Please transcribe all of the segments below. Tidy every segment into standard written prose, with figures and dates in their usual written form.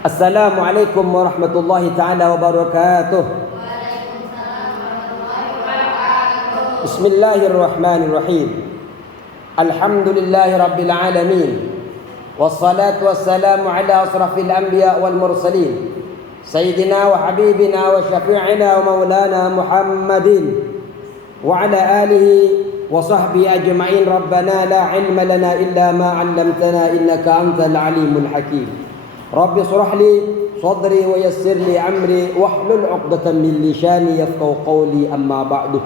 Assalamualaikum warahmatullahi ta'ala wabarakatuh. Bismillahirrahmanirrahim. Alhamdulillahi rabbil alamin. Wassalatu wassalamu ala asrafil anbiya wal mursalin, Sayyidina wa habibina wa syafi'ina wa maulana Muhammadin wa ala alihi wa sahbihi ajma'in. Rabbana la ilma lana illa ma 'allamtana innaka antal alimul hakim. Rabbi shrah li sadri wa yassir li amri wahlul 'uqdatam min lisani yafqahu qawli, amma ba'du.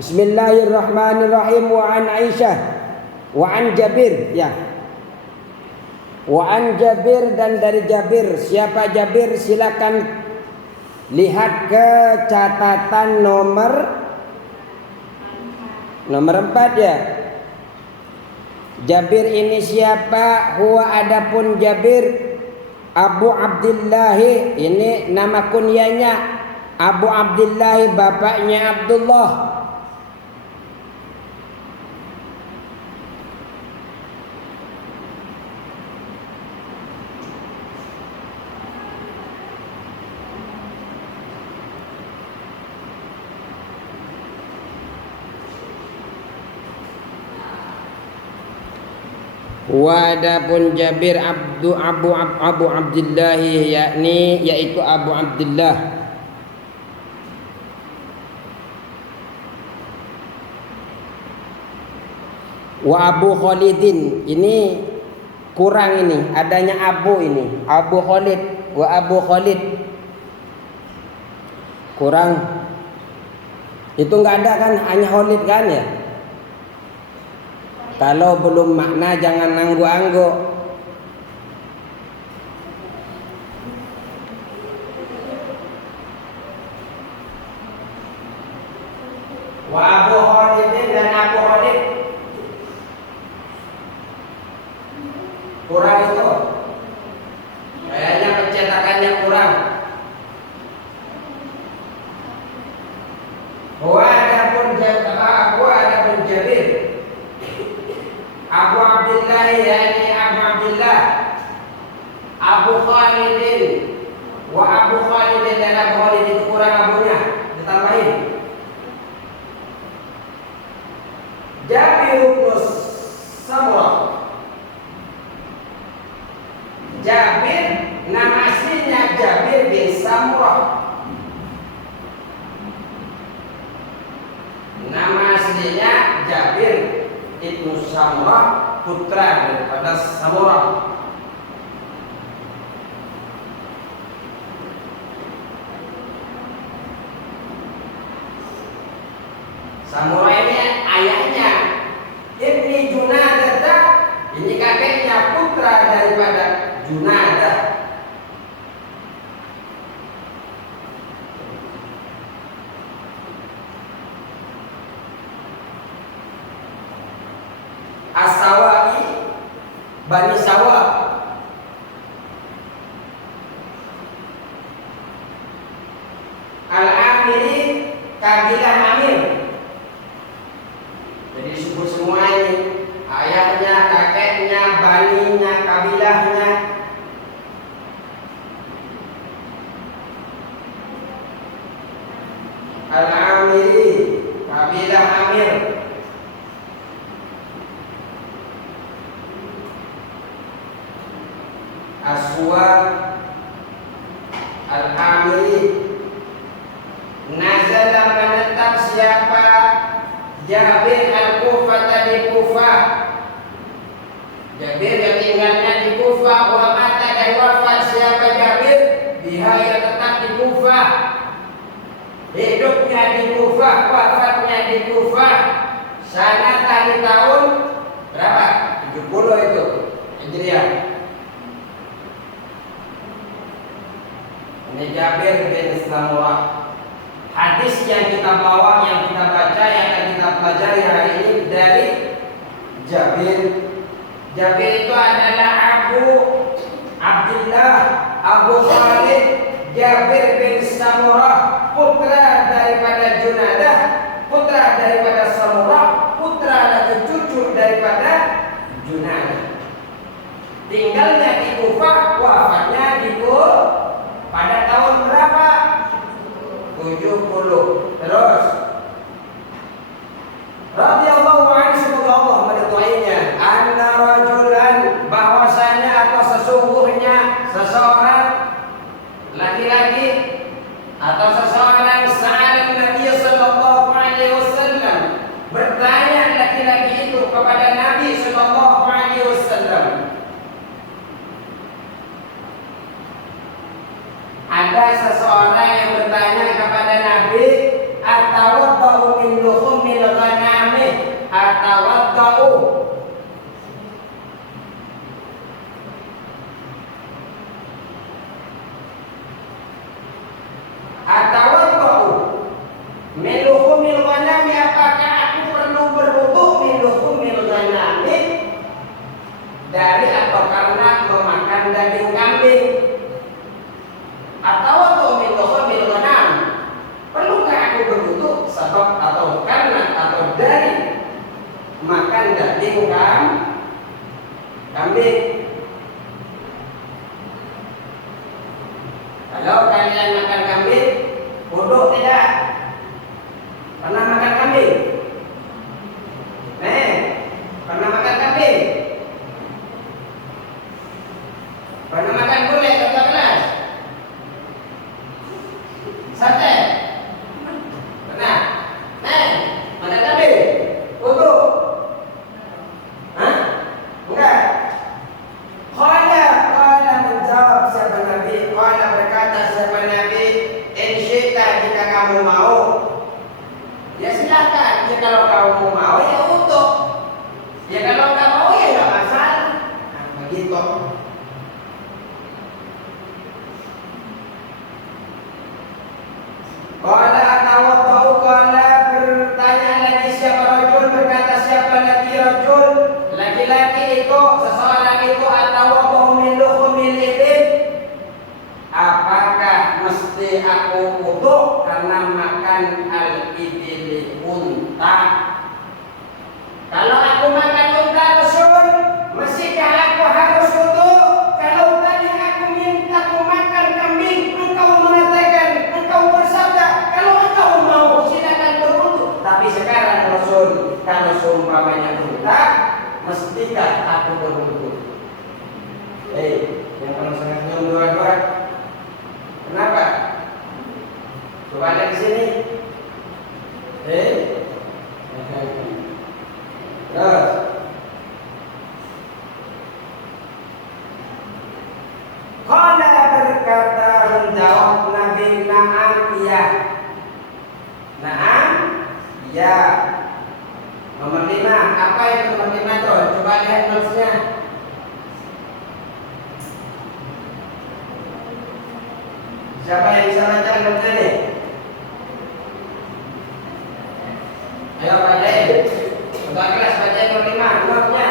Bismillahirrahmanirrahim. Wa an Aisyah wa an Jabir, ya. Wa an Jabir, dan dari Jabir. Siapa Jabir? Silakan lihat ke catatan nomor 4, ya. Jabir ini siapa? Huwa, adapun Jabir Abu Abdillahi, ini nama kunyanya. Abu Abdillahi, bapaknya Abdullah. Wadapun Jabir Abu Abdillah, yaitu Abu Abdillah. Wa Abu Khalidin, ini kurang, ini adanya Abu, ini Abu Khalid. Wa Abu Khalid kurang, itu nggak ada kan, hanya Khalid kan, ya. Kalau belum makna jangan anggu-anggu. Wa Abu Khalid dan Abu Khalid kurang itu. Kayaknya pencetakannya kurang. Wa adapun Jabir Abu Abdillah, yakni Abu Abdillah Abu Khalidin. Wa Abu Khalidin dan Abu Khalid itu kurang abunya, ditambahin. Jabir bin Samurah. Jabir, nama aslinya Jabir bin Samurah. Nama aslinya Jabir Ibnu Samurah, putra daripada Samurah. Samurah ini ayahnya. Ibni Junadah, ini kakeknya, putra daripada Junadah. As-Sawa'i, Bani Sawa. Al-Amiri, kabilah Amir. Jadi disebut semua ini, ayahnya, kakeknya, baninya, kabilahnya. Al-Amiri, kabilah Amir. Aswad Al-Amiri. Nazala, menetap siapa Jabir Al-Kufah, di Kufah. Jabir yang tinggalnya di Kufah. Wa mata, dan wafat siapa Jabir biha, yang tetap di Kufah. Hidupnya di Kufah, wafatnya di Kufah. Sana tadi tahun berapa? 70 itu Hijriah. Ini Jabir bin Samurah. Hadis yang kita bawa, yang kita baca, yang akan kita pelajari hari ini dari Jabir. Jabir itu adalah Abu Abdillah Abu Khalid Jabir bin Samurah, putra daripada Junadah, putra daripada Samurah, putra dan cucu daripada Junadah. Tinggalnya di Kufah, wafatnya di Kufah. seseorang laki-laki atau seseorang sa'al Nabi sallallahu alaihi wasallam, bertanya laki-laki itu kepada Nabi sallallahu alaihi wasallam. Ada seseorang yang bertanya kepada Nabi, atawaddau min luhumil ghanami, atawaddau min luhumil ghanami, apakah aku perlu berwudu min luhumil ghanami, dari atau karena memakan daging kambing? Atau min luhumil ghanam, perlukah aku berwudu sebab atau karena atau dari makan daging kambing? Kalau kalian makan kambing, wudu tidak? Pernah makan kambing? Pernah makan kambing? Pernah makan gulai atau kelas? Sate? Pernah? Makan kambing? Wudu? Hah? Enggak? Qala menjawab siapa Nabi, qala berkata siapa Nabi, in syi'ta, jika kamu mau, ya silakan. Ya kalau kamu mau ya wudu. Ya kalau enggak mau ya enggak masalah. Nah, begitu. Qala atawaddau, qala bertanya lagi siapa rajul, berkata siapa lagi rajul, laki-laki itu, seseorang itu, atawaddau min luhumil ibil, apakah mesti aku wudu karena makan al-ibili, unta? Kalau aku makan unta Rasul, meskipun aku harus wudu? Kalau tadi aku minta aku makan kambing, engkau mengatakan, engkau bersabda, kalau engkau mau silakan berwudu. Tapi sekarang Rasul, kalau seumpamanya unta, mestikah aku berwudu? Yang kalau senyum dua-dua, kenapa? Coba lihat di sini. Terus. Qala berkata menjawab Nabi, na'am, iya. Na'am, iya. Nomor 5, apa itu nomor 5 tuh? Coba lihat notes-nya. Siapa yang bisa baca notes ini? Ayo bacain. Ketua kelas bacain nomor 5 notes-nya.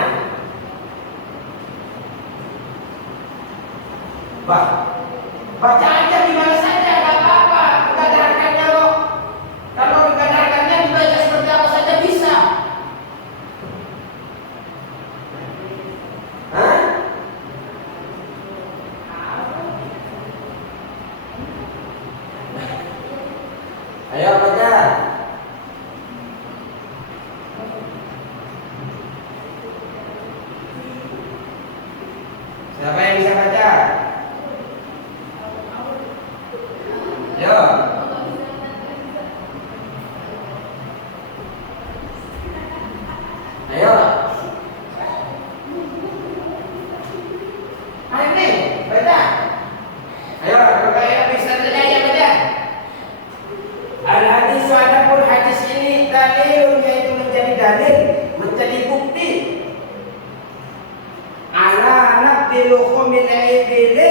Baca aja di mana saja, enggak apa-apa. Gadarkannya kok. Kalau digadarkannya dibaca seperti apa saja bisa. Hah? Ayo baca. Siapa yang bisa baca? Yo. Ayo. Ayo nih, baca. Ayo, kalau kalian bisa ya baca. Al-hadis, adapun hadis ini dalil, yaitu menjadi dalil, menjadi bukti. Ala naqdi luhumil ibili,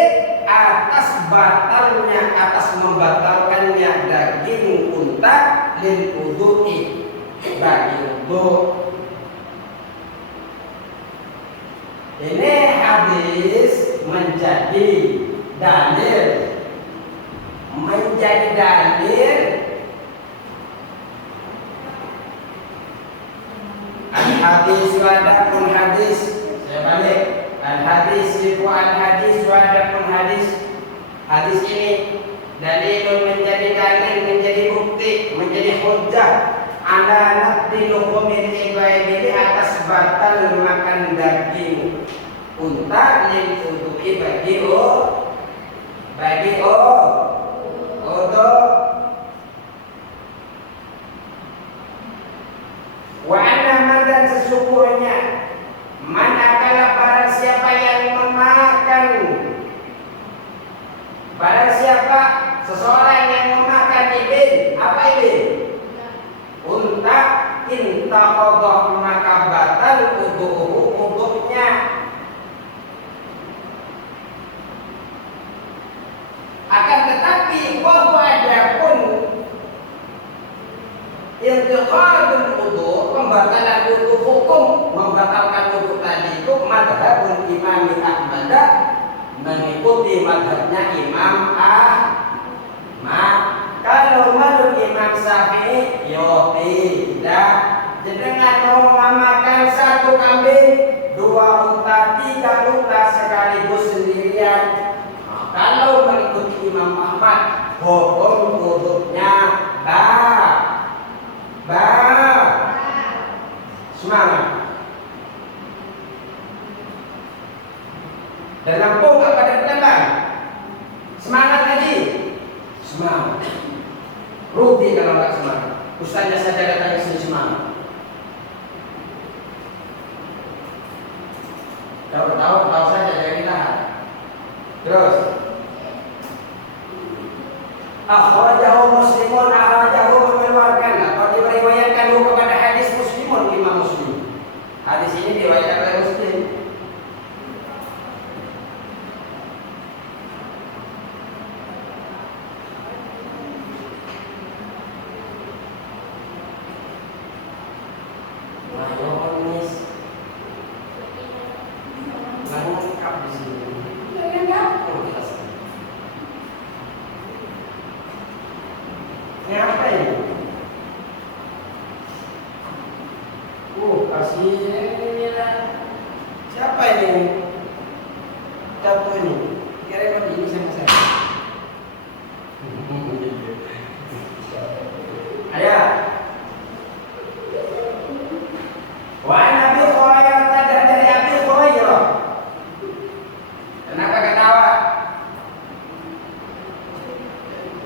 atas batalnya, atas membatalkannya daging unta, lil wudu'i, bagi wudu. Ini hadis menjadi dalil, Al-hadis wadakun hadis. Saya balik. Al-hadis itu al-hadis wadakun hadis. Hadis ini dalil, menjadi dalil, menjadi bukti, menjadi hujjah ala naqdi luhumil ibili, atas batal makan daging unta lil wudu'i, bagi Barang siapa seseorang yang memakan ibin, apa ibin? Unta, intaqadha maka batal wudu'nya. Akan tetapi bahwa adapun intiqadul wudu, pembatalan wudu hukum membatalkan wudu tadi itu madhabul Imam Ahmad, mengikuti madhabnya Imam Ahmad. Kalau menurut Imam Syafi'i, yo tidak. Jenengan mau memakan satu kambing, dua unta, tiga unta sekaligus sendirian. Nah, kalau mengikuti Imam Ahmad, hukum wudunya semangat. Dan lampung apa dan tembang? Semangat lagi. Semangat. Rugi kalau nggak semangat. Ustaznya saja katanya semangat. Kalau tahu saja jangan ditahan. Terus. Akhrajahu Muslimun, mengeluarkan atau diriwayatkan kepada hadis Muslimun, Imam Muslim. Hadis ini diriwayatkan oleh Muslim. Siapa ini? Jatuh ini. Kira-kira ini sama saya. Ayah. Wah, Nabi Hurairah dari Abi Hurairah. Kenapa ketawa?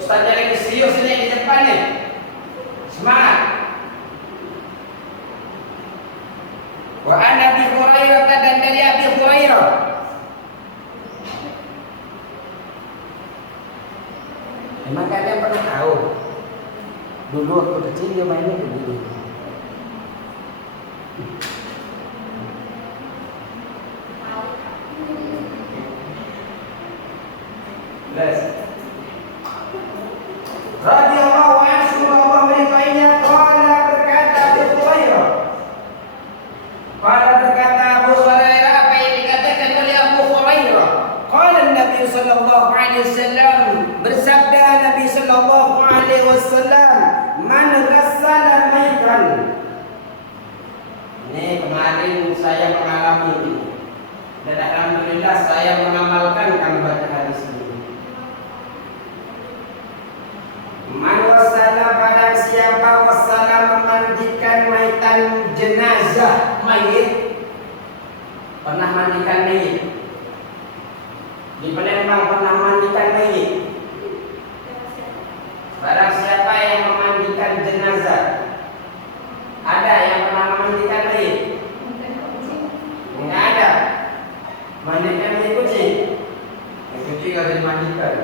Ustaznya lagi serius ini di depan nih. Semangat. Wa an Abi Hurairah dan dari Abi Hurairah. Emang kalian pernah tahu? Dulu waktu kecil dia mainnya begini. Les. Radhiyallahu anhu wa meridainya qala berkata Abu Hurairah. Qala berkata Abu Hurairah, apa yang dikatakan oleh Abu Hurairah? Qala Nabi sallallahu alaihi wasallam, bersabda Nabi sallallahu alaihi wasallam, man ghassala maitan. Ini kemarin saya mengalami ini. Dan alhamdulillah saya mengamalkan kan baca hadis ini. Man wasala pada siapa wasala memandikan maitan jenazah mayit. Pernah mandikan mayit? Di Palembang pernah mandikan mayit. Barang siapa yang memandikan jenazah. Ada yang pernah memandikan mayit? Enggak ada. Mandikan mayit kucing. Kucing harus dimandikan.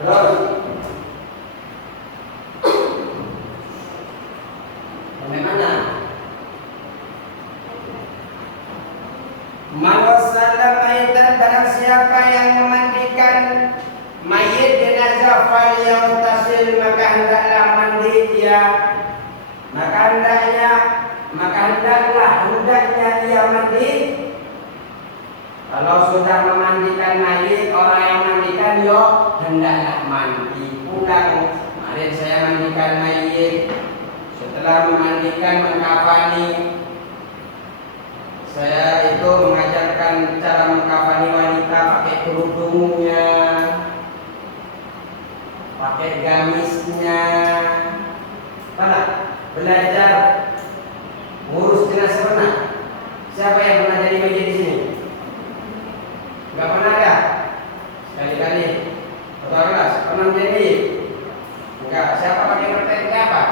Terus bagaimana? Man wasalla maitan, barang siapa yang memandikan mayit jenazah falyaghtasil, maka hendaklah mandi dia. Hendaknya dia mandi. Kalau sudah memandikan mayit, orang yang mandikan yo hendaklah mandi. Pulang kemarin saya mandikan mayit. Setelah memandikan, mengkafani, saya itu mengajarkan cara mengkafani wanita pakai kerudungnya, pakai gamisnya. Mana? Belajar ngurus jenazah pernah? Siapa yang pernah jadi meja di sini? Enggak pernah ada? Sekali-kali. Atau kelas pernah jadi? Enggak. Siapa pakai merpati apa?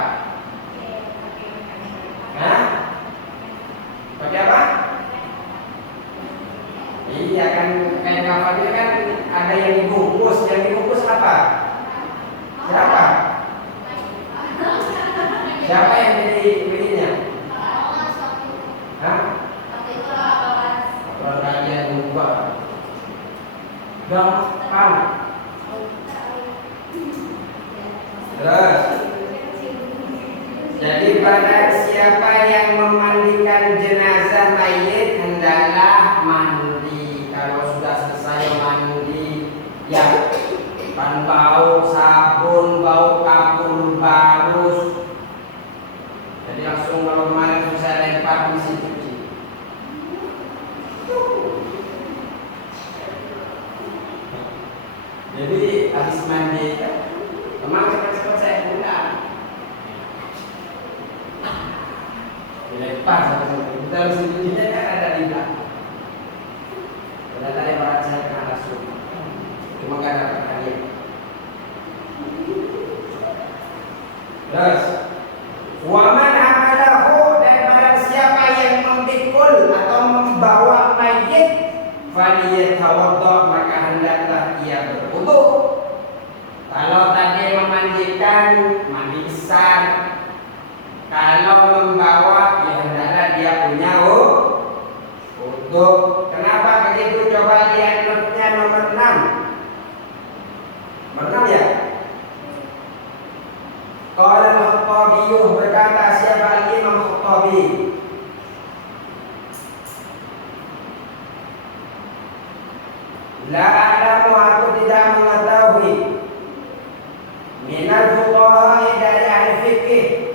Siapa yang jadi pilihnya? Hah? Orang kajian lupa. Gampang. Terus. Jadi barang siapa yang memandikan jenazah mayit hendaklah mandi. Kalau sudah selesai mandi, ya kan bau sabun, bau kapur barus. Jadi langsung kalau kemarin saya lempar di situ. Jadi habis mandi kemarin cepat saya pulang. Dilempar satu-satu. Kita harus cucinya kan ada di belakang. Ternyata lemparan saya kena langsung. Cuma gak dapat kalian. Terus, waman amalahu, dan barang siapa yang memikul atau membawa mayit, faliyatawadda, maka hendaklah ia berwudu. Kalau tadi memandikan, mandi besar. Kalau membawa, ya hendaklah dia punya wudu. Kenapa begitu? Coba lihat notnya nomor 6. Nomor 6 ya. Qala al-Khattabi, berkata siapa Imam Khattabi? La a'lamu, aku tidak mengetahui, minal fuqaha, dari ahli fikih,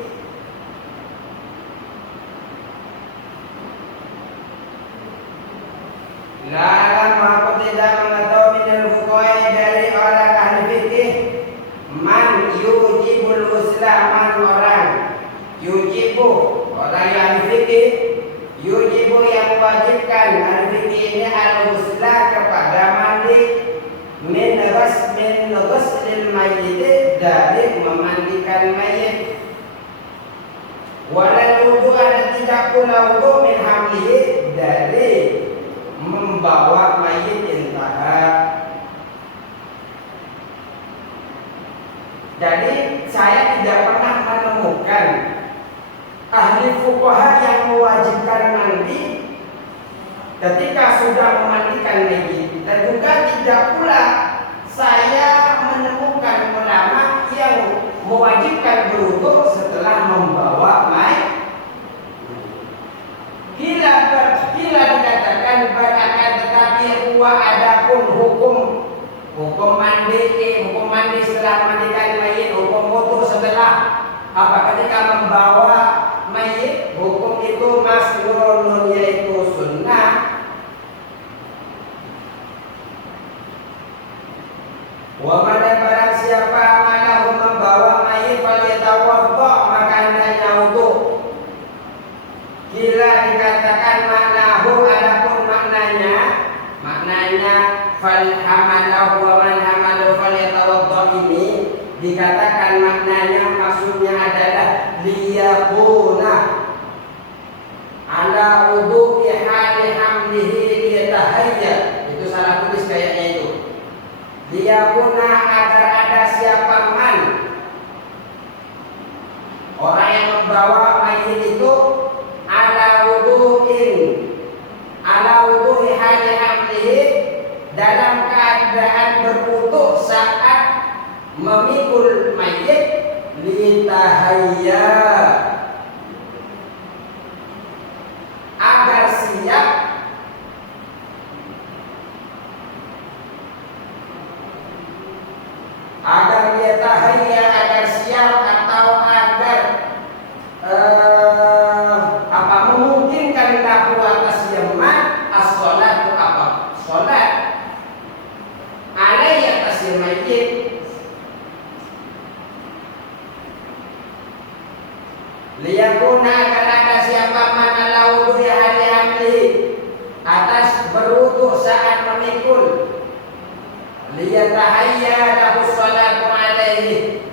la a'lamu, aku tidak mengetahui minal fuqaha, dari orang ahli fikih, man yujibul ghusla, man orang yujibu, orang yang ahli fikih, yujibu yang wajibkan, ahli fikih ini al-ghusla, kepada mandi, min ghuslil mayyit, dari memandikan mayit, walal wudu, ada tidak pula wudu, min hamlihi, dari membawa mayit, intaha. Jadi saya tidak pernah menemukan ahli fuqaha yang mewajibkan mandi ketika sudah memandikan mayit, dan juga tidak pula saya menemukan ulama yang mewajibkan berwudu setelah membawa mayit. Bila dikatakan berakan, tetapi adapun hukum mandi setelah memandikan mayit, hukum wudu setelah ketika membawa mayit, hukum itu masnunun, yaitu sunnah. Wa man, barang siapa malahu, membawa mayit, falyatawadda, maka hendaknya wudu. Bila dikatakan maknahu, adapun maknanya fal hamalahu wa man hamalahu falyatawadda, ini dikatakan maknanya, maksudnya adalah liyakuna ala wudu'i hali hamlihi liyatahayya. Itu salah tulis kayaknya itu. Liyakuna, agar ada siapa man, orang yang membawa mayit itu, ala wudu'i hali hamlihi, dalam keadaan berwudu saat memikul mayit, litahayya, agar siap agar siap atau agar memungkinkan lahu atas yemat as-sholatu, sholat alaihi, atas mayit, liyakuna, akan ada siapa mana laudu ya hali hamli, atas berwudu saat memikul, liyatahayya lahu sholatu alaihi,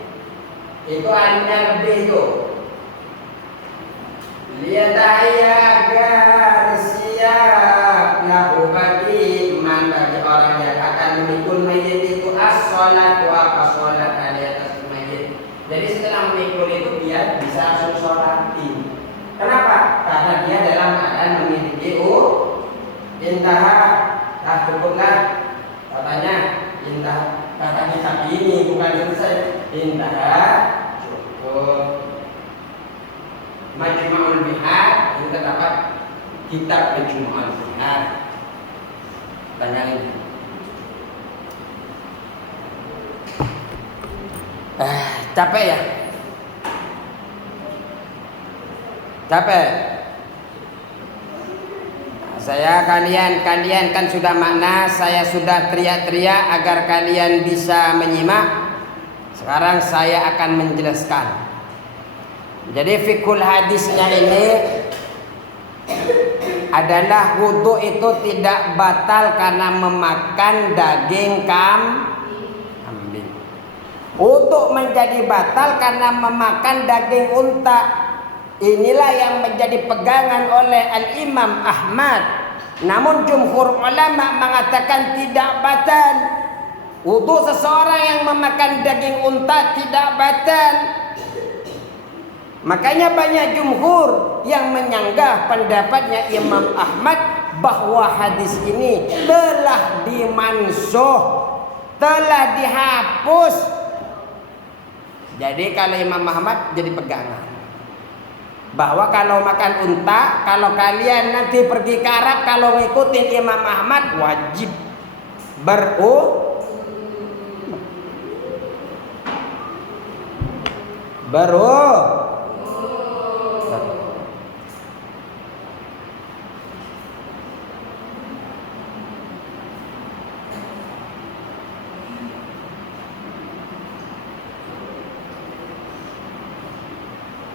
itu alimnya lebih itu, liyatahayya, agar siap lahu, bagi man, bagi orang yang akan memikul mayit itu, as-sholatu, sholat alaihi, atas mayit. Jadi setelah memikul itu biar bisa langsung indah. Nah, cukuplah katanya indah. Kata kitab ini bukan selesai. Indah cukup. Majmu'ul Bihar kita dapat kitab Majmu'ul Bihar. Tanya ini. Capek ya? Capek. Saya kalian kan sudah makna, saya sudah teriak-teriak agar kalian bisa menyimak. Sekarang saya akan menjelaskan. Jadi fiqhul hadisnya ini adalah wudu itu tidak batal karena memakan daging kambing. Wudu menjadi batal karena memakan daging unta. Inilah yang menjadi pegangan oleh Al-Imam Ahmad. Namun jumhur ulama mengatakan tidak batal. Wudu seseorang yang memakan daging unta tidak batal. Makanya banyak jumhur yang menyanggah pendapatnya Imam Ahmad bahwa hadis ini telah dimansuh, telah dihapus. Jadi kalau Imam Ahmad jadi pegangan bahwa kalau makan unta, kalau kalian nanti pergi ke Arab, kalau ngikutin Imam Ahmad wajib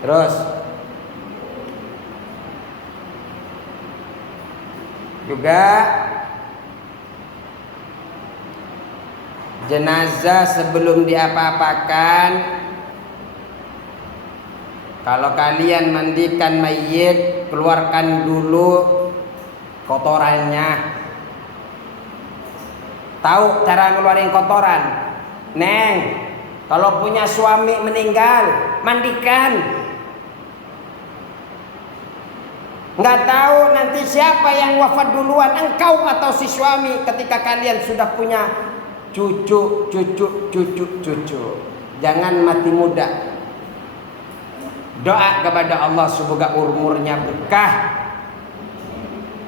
terus juga jenazah sebelum diapa-apakan, kalau kalian mandikan mayit, keluarkan dulu kotorannya. Tahu cara ngeluarin kotoran? Neng, kalau punya suami meninggal, mandikan. Nggak tahu nanti siapa yang wafat duluan, engkau atau si suami, ketika kalian sudah punya cucu. Jangan mati muda. Doa kepada Allah semoga umurnya berkah,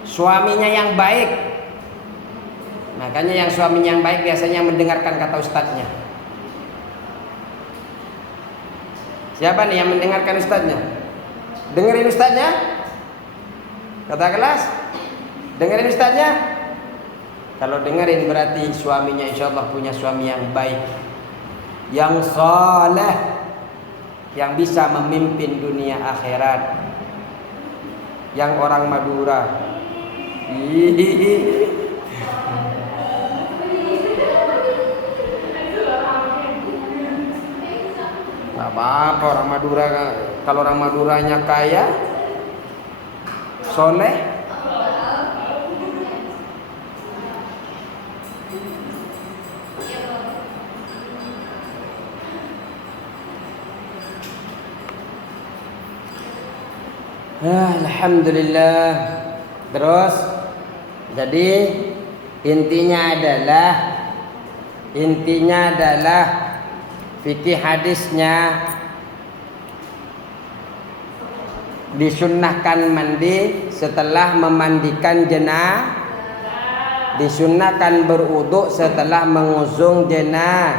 suaminya yang baik. Makanya yang suaminya yang baik biasanya mendengarkan kata ustadznya. Siapa nih yang mendengarkan ustadznya? Dengerin ustadznya? Kata kelas, dengerin ustadznya. Kalau dengerin berarti suaminya insya Allah punya suami yang baik, yang saleh, yang bisa memimpin dunia akhirat, yang orang Madura. Gak apa-apa orang Madura, kalau orang Maduranya kaya, soleh, alhamdulillah. Terus jadi intinya adalah fikih hadisnya disunnahkan mandi setelah memandikan jenazah, disunnahkan berwudu setelah mengusung jenazah.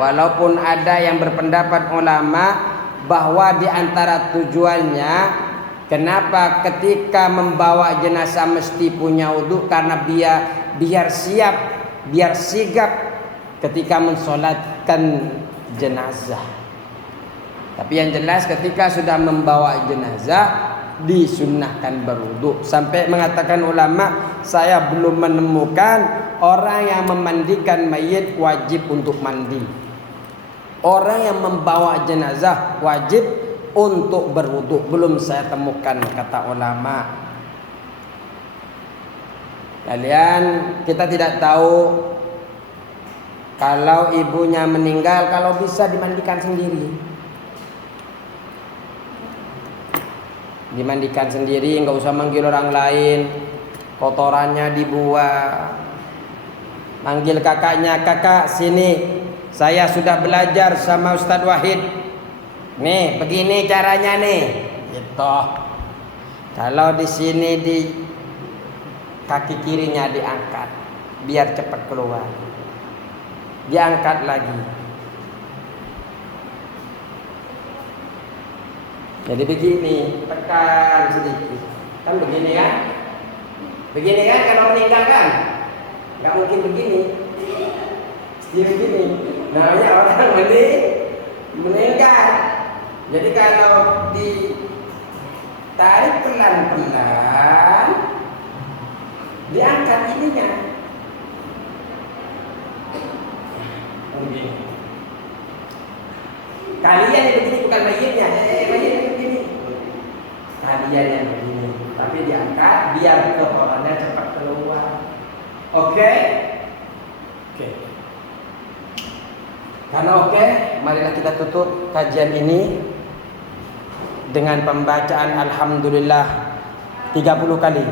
Walaupun ada yang berpendapat ulama bahwa di antara tujuannya kenapa ketika membawa jenazah mesti punya wudu, karena biar siap, biar sigap ketika mensolatkan jenazah. Tapi yang jelas ketika sudah membawa jenazah disunnahkan berwudu. Sampai mengatakan ulama, saya belum menemukan orang yang memandikan mayit wajib untuk mandi. Orang yang membawa jenazah wajib untuk berwudu, belum saya temukan kata ulama. Kita tidak tahu kalau ibunya meninggal, kalau bisa dimandikan sendiri. Dimandikan sendiri, nggak usah manggil orang lain. Kotorannya dibuang. Manggil kakaknya, kakak sini. Saya sudah belajar sama Ustadz Wahid. Nih, begini caranya nih. Gitu. Kalau di sini di kaki kirinya diangkat, biar cepat keluar. Diangkat lagi. Jadi begini, tekan sedikit. Kan begini kan? Begini kan kalau meninggal kan? Nggak mungkin begini. Mesti begini. Namanya orang meninggal. Jadi kalau ditarik pelan-pelan, diangkat ininya. Begini. Kalian yang begini bukan mayitnya, mayitnya begini. Kalian yang begini, tapi diangkat biar kotorannya cepat keluar. Oke? Oke. Karena oke, marilah kita tutup kajian ini dengan pembacaan Alhamdulillah 30 kali.